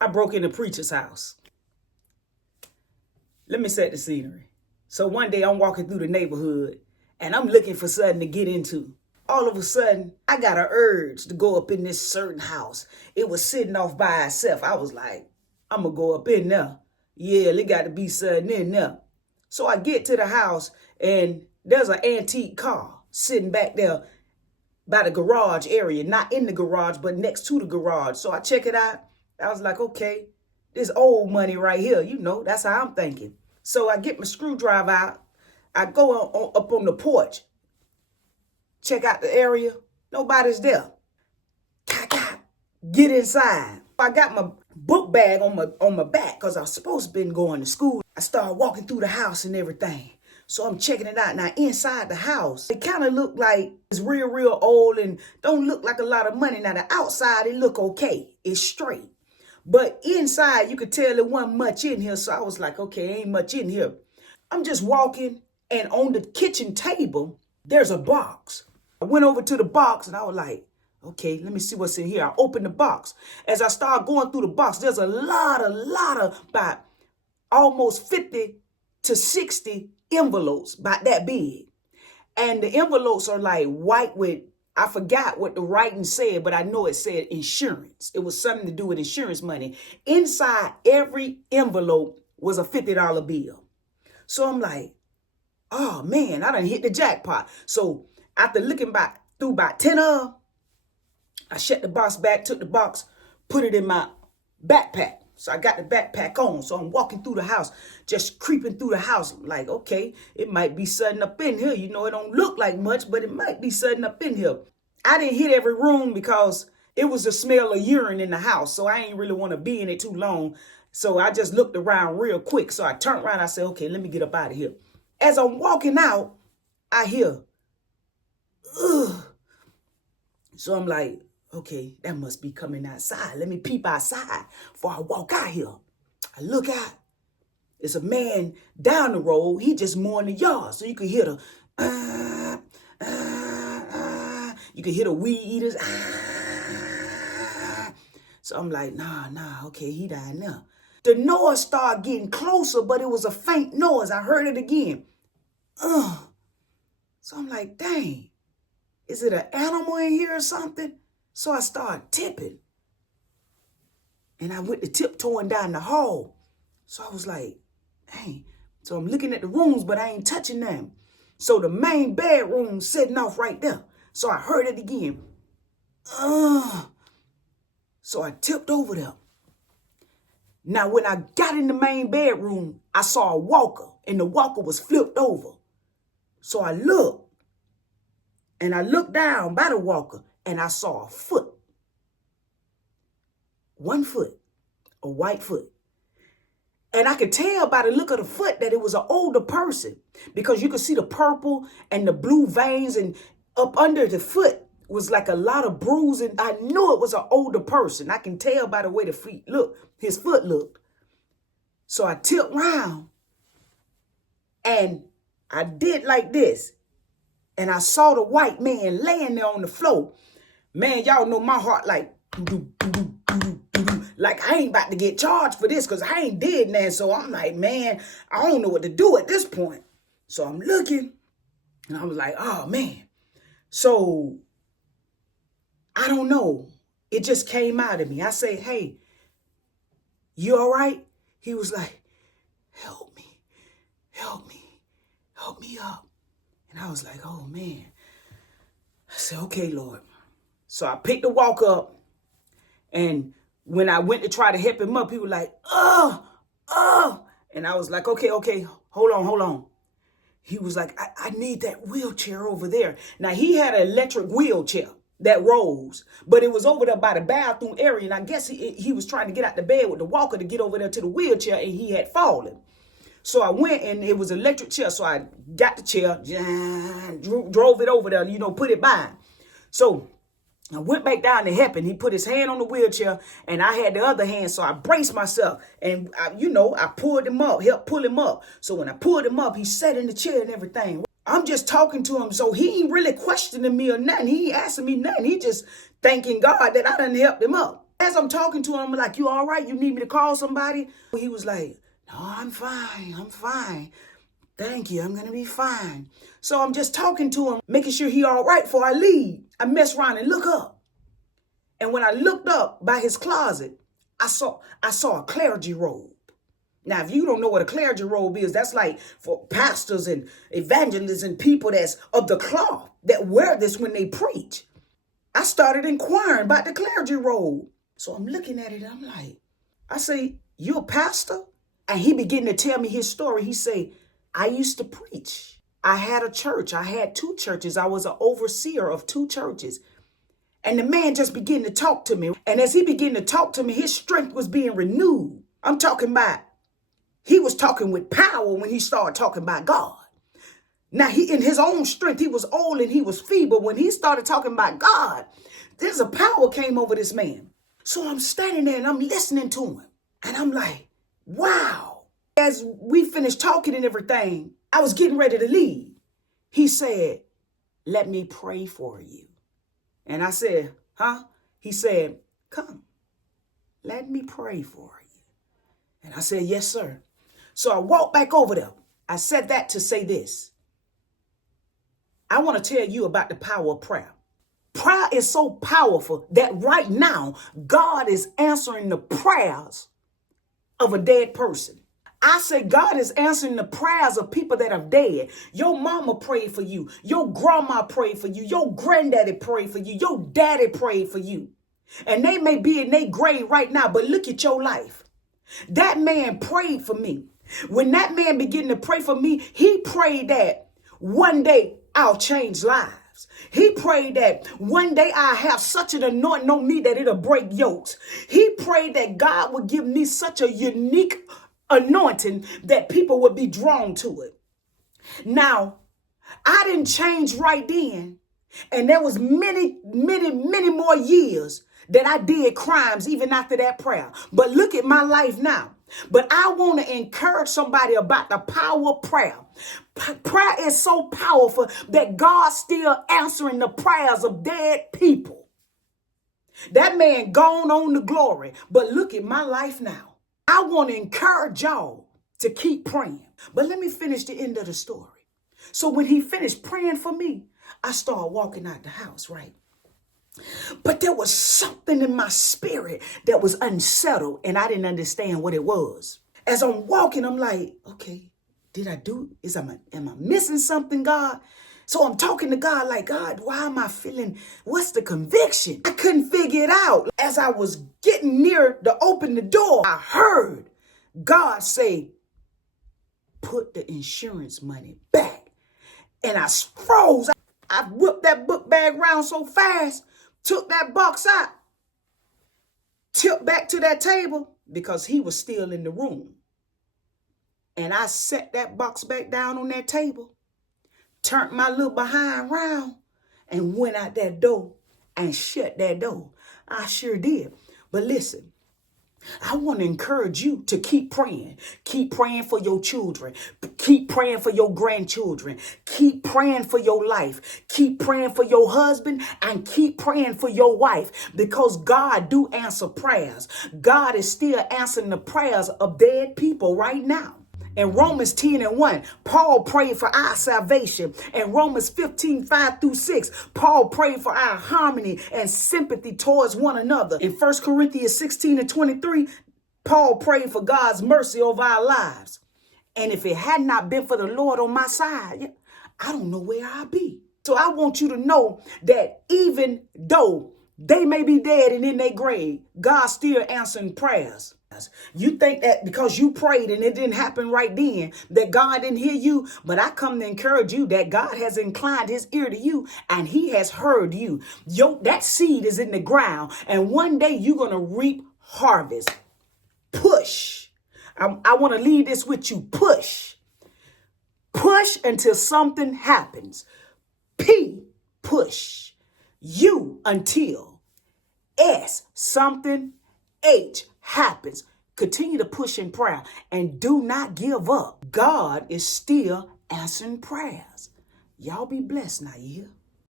I broke into preacher's house. Let me set the scenery. So one day I'm walking through the neighborhood and I'm looking for something to get into. All of a sudden, I got an urge to go up in this certain house. It was sitting off by itself. I was like, I'm going to go up in there. Yeah, there got to be something in there. So I get to the house and there's an antique car sitting back there by the garage area. Not in the garage, but next to the garage. So I check it out. I was like, okay, this old money right here. You know, that's how I'm thinking. So I get my screwdriver out. I go up on the porch. Check out the area. Nobody's there. Get inside. I got my book bag on my back because I was supposed to been going to school. I started walking through the house and everything. So I'm checking it out. Now inside the house, it kind of looked like it's real old and don't look like a lot of money. Now the outside, it look okay. It's straight. But inside, you could tell there wasn't much in here. So I was like, okay, ain't much in here. I'm just walking and on the kitchen table, there's a box. I went over to the box and I was like, okay, let me see what's in here. I opened the box. As I started going through the box, there's a lot of about almost 50 to 60 envelopes, about that big. And the envelopes are like white with, I forgot what the writing said, but I know it said insurance. It was something to do with insurance money. Inside every envelope was a $50 bill. So I'm like, oh man, I done hit the jackpot. So after looking through about 10 of them, I shut the box back, took the box, put it in my backpack. So I got the backpack on. So I'm walking through the house, just creeping through the house. I'm like, okay, it might be something up in here. You know, it don't look like much, but it might be something up in here. I didn't hit every room because it was the smell of urine in the house. So I ain't really want to be in it too long. So I just looked around real quick. So I turned around. I said, okay, let me get up out of here. As I'm walking out, I hear, ugh. So I'm like, okay, that must be coming outside. Let me peep outside before I walk out here. I look out. It's a man down the road. He just mowing the yard. So you can hear the, you can hear the weed eaters. So I'm like, nah, okay, he down there. The noise started getting closer, but it was a faint noise. I heard it again. So I'm like, dang, is it an animal in here or something? So I started tipping. And I went to tiptoeing down the hall. So I was like, dang. So I'm looking at the rooms, but I ain't touching them. So the main bedroom sitting off right there. So I heard it again. So I tipped over there. Now, when I got in the main bedroom, I saw a walker, and the walker was flipped over. So I looked, and I looked down by the walker, and I saw a foot. 1 foot, a white foot. And I could tell by the look of the foot that it was an older person because you could see the purple and the blue veins, and up under the foot was like a lot of bruising. I knew it was an older person. I can tell by the way the feet look, his foot looked. So I tipped around and I did like this. And I saw the white man laying there on the floor. Man, y'all know my heart like I ain't about to get charged for this because I ain't dead now. So I'm like, man, I don't know what to do at this point. So I'm looking and I was like, oh, man. So I don't know. It just came out of me. I say, hey, you all right? He was like, help me up. And I was like, oh, man. I said, okay, Lord. So I picked the walk up, and when I went to try to help him up, he was like, oh. And I was like, okay, hold on. He was like, I need that wheelchair over there. Now, he had an electric wheelchair that rolls, but it was over there by the bathroom area, and I guess he was trying to get out the bed with the walker to get over there to the wheelchair, and he had fallen. So I went, and it was an electric chair, so I got the chair, drove it over there, put it by. So I went back down to help him. He put his hand on the wheelchair, and I had the other hand, so I braced myself, and I pulled him up, helped pull him up. So when I pulled him up, he sat in the chair and everything. I'm just talking to him, so he ain't really questioning me or nothing. He ain't asking me nothing. He just thanking God that I done helped him up. As I'm talking to him, I'm like, you all right? You need me to call somebody? He was like, no, I'm fine. I'm fine. Thank you. I'm going to be fine. So I'm just talking to him, making sure he all right before I leave. I mess around and look up. And when I looked up by his closet, I saw a clergy robe. Now, if you don't know what a clergy robe is, that's like for pastors and evangelists and people that's of the cloth that wear this when they preach. I started inquiring about the clergy robe. So I'm looking at it. I'm like, I say, you a pastor? And he began to tell me his story. He say, I used to preach. I had a church. I had 2 churches. I was an overseer of 2 churches. And the man just began to talk to me. And as he began to talk to me, his strength was being renewed. I'm talking about, he was talking with power when he started talking about God. Now, he in his own strength, he was old and he was feeble. When he started talking about God, there's a power came over this man. So I'm standing there and I'm listening to him. And I'm like, wow. As we finished talking and everything, I was getting ready to leave. He said, let me pray for you. And I said, huh? He said, come, let me pray for you. And I said, yes, sir. So I walked back over there. I said that to say this. I want to tell you about the power of prayer. Prayer is so powerful that right now, God is answering the prayers of a dead person. I say God is answering the prayers of people that are dead. Your mama prayed for you. Your grandma prayed for you. Your granddaddy prayed for you. Your daddy prayed for you. And they may be in their grave right now, but look at your life. That man prayed for me. When that man began to pray for me, he prayed that one day I'll change lives. He prayed that one day I have such an anointing on me that it'll break yokes. He prayed that God would give me such a unique anointing that people would be drawn to it. Now, I didn't change right then. And there was many more years that I did crimes even after that prayer. But look at my life now. But I want to encourage somebody about the power of prayer. Prayer is so powerful that God's still answering the prayers of dead people. That man gone on to glory. But look at my life now. I want to encourage y'all to keep praying. But let me finish the end of the story. So when he finished praying for me, I started walking out the house, right? But there was something in my spirit that was unsettled and I didn't understand what it was. As I'm walking, I'm like, okay, am I missing something, God? So I'm talking to God like, God, why am I feeling, what's the conviction? I couldn't figure it out. As I was getting near to open the door, I heard God say, put the insurance money back. And I froze. I whipped that book bag around so fast, took that box out, tipped back to that table because he was still in the room. And I set that box back down on that table, turned my little behind round, and went out that door and shut that door. I sure did. But listen, I want to encourage you to keep praying. Keep praying for your children. Keep praying for your grandchildren. Keep praying for your life. Keep praying for your husband and keep praying for your wife because God do answer prayers. God is still answering the prayers of dead people right now. In Romans 10:1, Paul prayed for our salvation. In Romans 15:5-6, Paul prayed for our harmony and sympathy towards one another. In 1 Corinthians 16:23, Paul prayed for God's mercy over our lives. And if it had not been for the Lord on my side, I don't know where I'd be. So I want you to know that even though they may be dead and in their grave, God's still answering prayers. You think that because you prayed and it didn't happen right then, that God didn't hear you. But I come to encourage you that God has inclined his ear to you and he has heard you. That seed is in the ground. And one day you're going to reap harvest. Push. I want to leave this with you. Push. Push until something happens. P, push. U, until. S, something. H, happens. Continue to push in prayer and do not give up. God is still answering prayers. Y'all be blessed now, you hear?